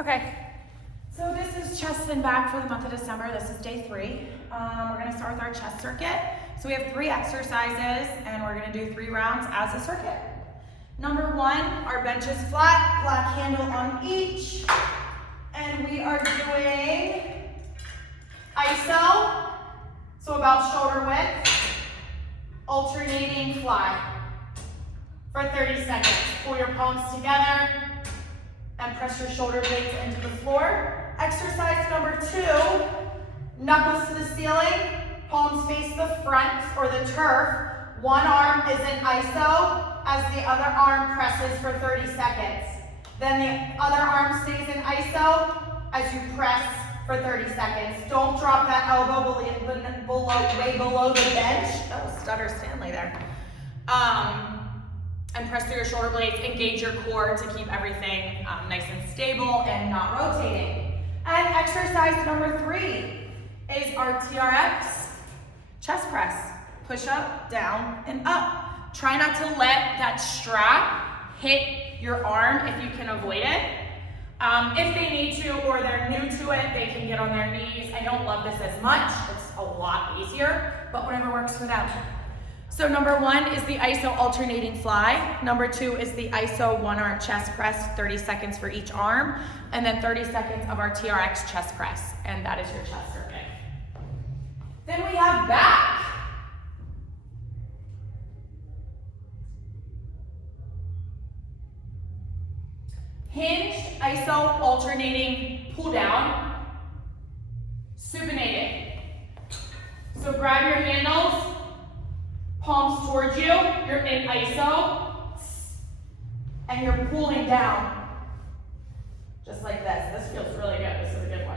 Okay, so this is chest and back for the month of December. This is day 3. We're gonna start with our chest circuit. So we have 3 exercises and we're gonna do 3 rounds as a circuit. Number 1, our bench is flat, black handle on each. And we are doing iso, so about shoulder width, alternating fly for 30 seconds. Pull your palms together and press your shoulder blades into the floor. Exercise number 2, knuckles to the ceiling, palms face the front or the turf. One arm is in iso as the other arm presses for 30 seconds. Then the other arm stays in iso as you press for 30 seconds. Don't drop that elbow way below the bench. That was Stutter Stanley there. And press through your shoulder blades, engage your core to keep everything nice and stable and not rotating. And exercise number 3 is our TRX chest press. Push up, down, and up. Try not to let that strap hit your arm if you can avoid it. If they need to or they're new to it, they can get on their knees. I don't love this as much. It's a lot easier, but whatever works for them. So number 1 is the iso alternating fly. Number 2 is the iso one arm chest press, 30 seconds for each arm, and then 30 seconds of our TRX chest press, and that is your chest circuit. Then we have back. Hinged iso alternating pull down, supinated. So grab your handles, palms towards you, you're in iso, and you're pulling down, just like this. This feels really good, this is a good one.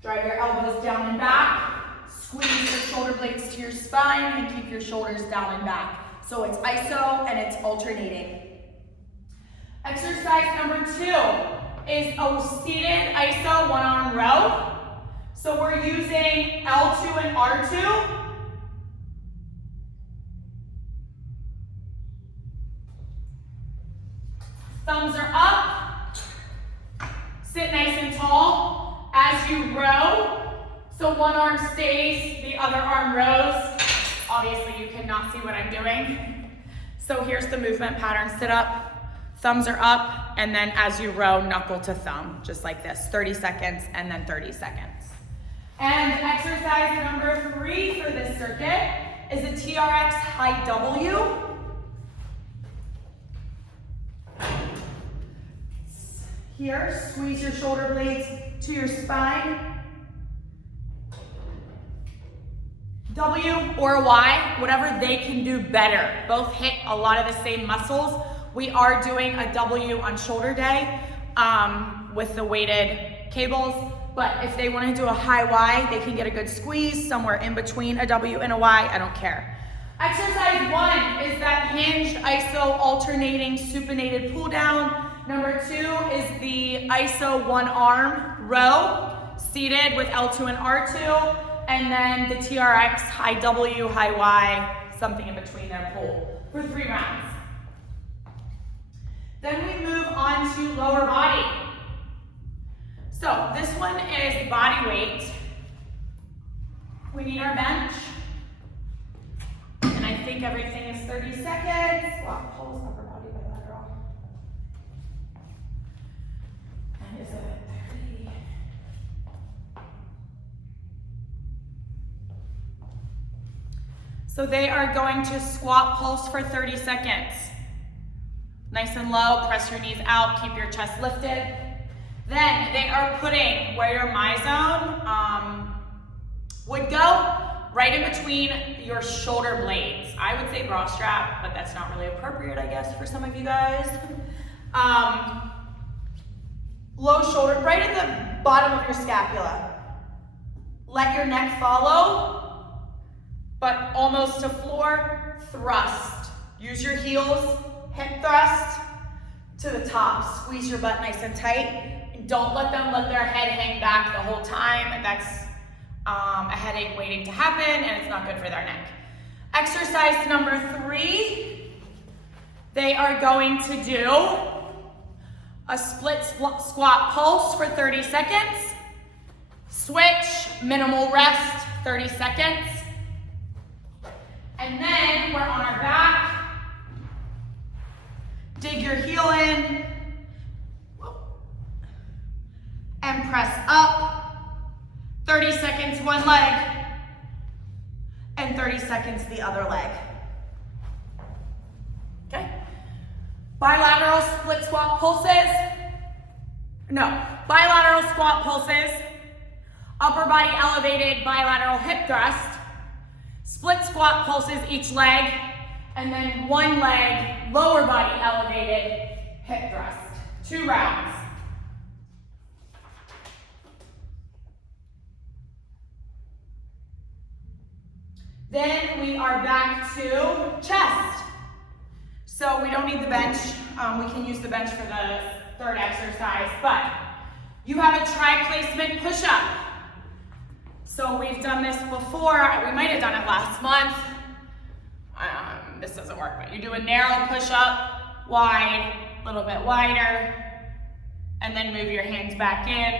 Drive your elbows down and back, squeeze your shoulder blades to your spine, and keep your shoulders down and back. So it's iso and it's alternating. Exercise number 2 is a seated iso one arm row. So we're using L2 and R2. Thumbs are up, sit nice and tall as you row. So one arm stays, the other arm rows. Obviously you cannot see what I'm doing. So here's the movement pattern, sit up, thumbs are up, and then as you row, knuckle to thumb, just like this, 30 seconds and then 30 seconds. And exercise number 3 for this circuit is a TRX high W. Here, squeeze your shoulder blades to your spine. W or Y, whatever they can do better. Both hit a lot of the same muscles. We are doing a W on shoulder day with the weighted cables, but if they want to do a high Y, they can get a good squeeze somewhere in between a W and a Y, I don't care. Exercise 1 is that hinged iso alternating supinated pull down. Number 2 is the iso one arm row, seated with L2 and R2, and then the TRX high W, high Y, something in between there, pull, for 3 rounds. Then we move on to lower body. So this one is body weight. We need our bench. And I think everything is 30 seconds. Wow, pull his upper body by that girl. And is it 30? So they are going to squat pulse for 30 seconds. Nice and low, press your knees out, keep your chest lifted. Then they are putting where my zone would go, right in between your shoulder blades. I would say bra strap, but that's not really appropriate, I guess, for some of you guys. Low shoulder, right at the bottom of your scapula. Let your neck follow, but almost to floor, thrust. Use your heels, hip thrust to the top. Squeeze your butt nice and tight. And don't let them let their head hang back the whole time. That's a headache waiting to happen, and it's not good for their neck. Exercise number 3, they are going to do a split squat pulse for 30 seconds. Switch, minimal rest, 30 seconds. And then we're on our back. Dig your heel in. And press up. 30 seconds one leg. And 30 seconds the other leg. Okay? Bilateral split squat pulses. No, bilateral squat pulses. Upper body elevated bilateral hip thrust. Split squat pulses each leg. And then one leg, lower body elevated hip thrust. 2 rounds. Then we are back to chest. So we don't need the bench. We can use the bench for the third exercise, but you have a tri-placement push-up. So we've done this before. We might have done it last month. This doesn't work, but you do a narrow push-up, wide, a little bit wider, and then move your hands back in,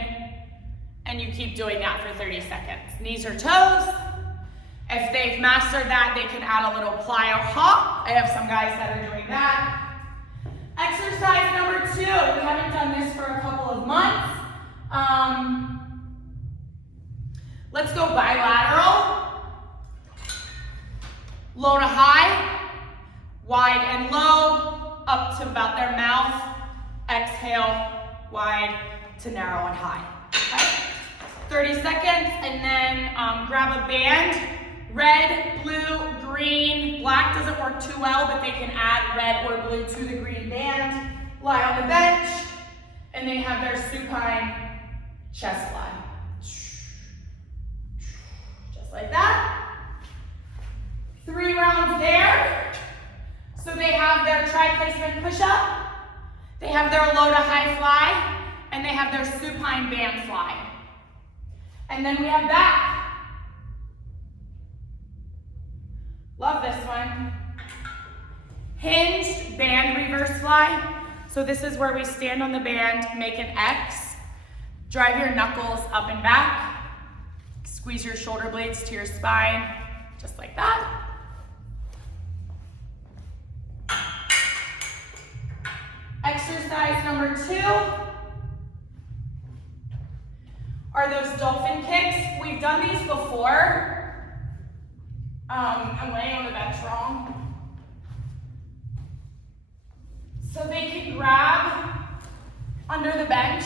and you keep doing that for 30 seconds. Knees or toes. If they've mastered that, they can add a little plyo hop. I have some guys that are doing that. Exercise number 2. We haven't done this for a couple of months. Let's go bilateral. Low to high, wide and low, up to about their mouth. Exhale, wide to narrow and high. Okay? 30 seconds, and then grab a band. Red, blue, green, black doesn't work too well, but they can add red or blue to the green band. Lie on the bench, and they have their supine chest fly. Just like that. 3 rounds there. So they have their tri-placement push-up, they have their low to high fly, and they have their supine band fly. And then we have back. Love this one. Hinged band reverse fly. So this is where we stand on the band, make an X, drive your knuckles up and back, squeeze your shoulder blades to your spine, just like that. Exercise number 2 are those dolphin kicks. We've done these before. I'm laying on the bench wrong. So they can grab under the bench.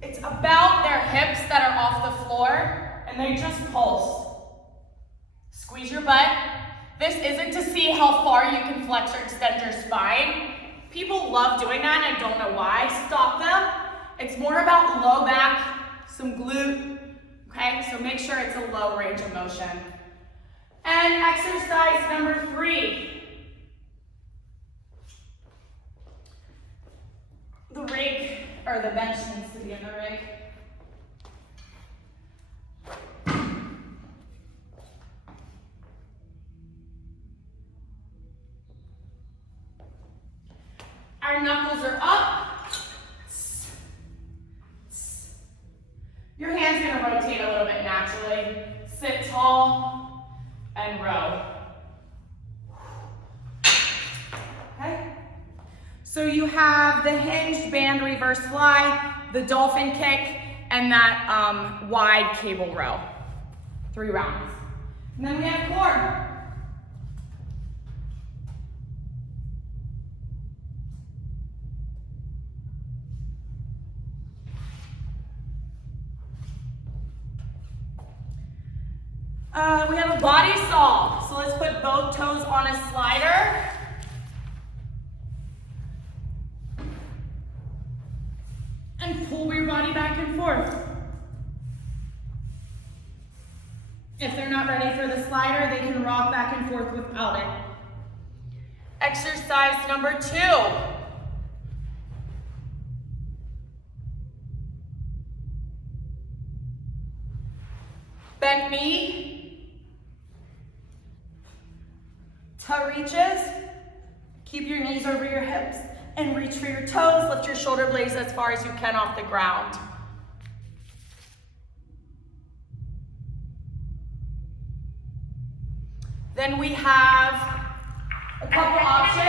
It's about their hips that are off the floor, and they just pulse. Squeeze your butt. This isn't to see how far you can flex or extend your spine. People love doing that and I don't know why. Stop them. It's more about low back, some glute, okay? So make sure it's a low range of motion. And exercise number 3. The rig, or the bench needs to be in the rig. Our knuckles are up. Your hand's gonna rotate a little bit naturally. Sit tall and row. Okay? So you have the hinged band reverse fly, the dolphin kick, and that wide cable row. 3 rounds. And then we have core. We have a body saw. So let's put both toes on a slider. And pull your body back and forth. If they're not ready for the slider, they can rock back and forth without it. Exercise number 2. Bent knee. Toe reaches. Keep your knees over your hips. and reach for your toes. Lift your shoulder blades as far as you can off the ground. Then we have a couple options.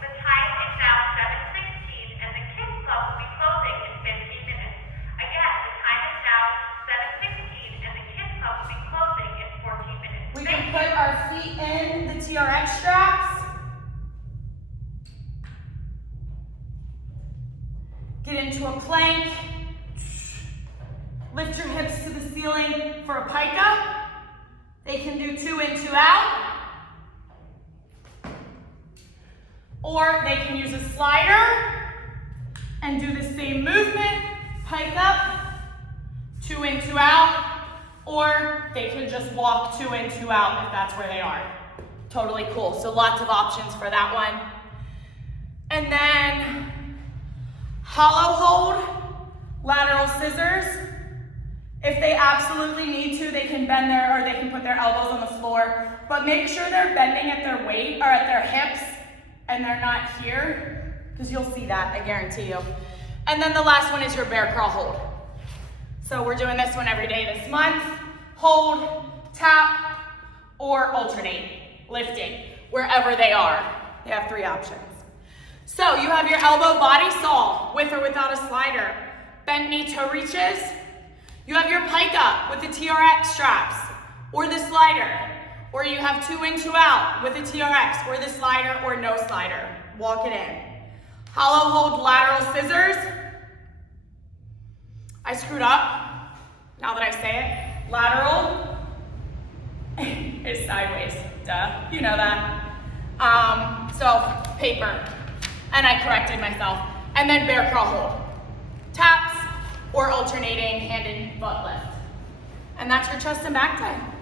The time is now 7:16 and the kids club will be closing in 15 minutes. Again, the time is now 7:16 and the kids club will be closing in 14 minutes. We can put our feet in the TRX straps. Get into a plank. Lift your hips to the ceiling for a pike up. They can do 2 in, 2 out. Or they can use a slider and do the same movement, pike up, 2 in, 2 out. Or they can just walk 2 in, 2 out if that's where they are. Totally cool. So lots of options for that one. And then hollow hold, lateral scissors. If they absolutely need to, they can bend their, or they can put their elbows on the floor, but make sure they're bending at their weight or at their hips and they're not here, because you'll see that, I guarantee you. And then the last one is your bear crawl hold. So we're doing this one every day this month. Hold, tap, or alternate, lifting, wherever they are. They have 3 options. So you have your elbow body saw, with or without a slider. Bent knee toe reaches. You have your pike up with the TRX straps or the slider, or you have 2 in, 2 out with the TRX or the slider or no slider. Walk it in. Hollow hold lateral scissors. I screwed up, now that I say it. Lateral is sideways, duh, you know that. So paper, and I corrected myself. And then bear crawl hold. Taps, or alternating hand and butt lift. And that's your chest and back day.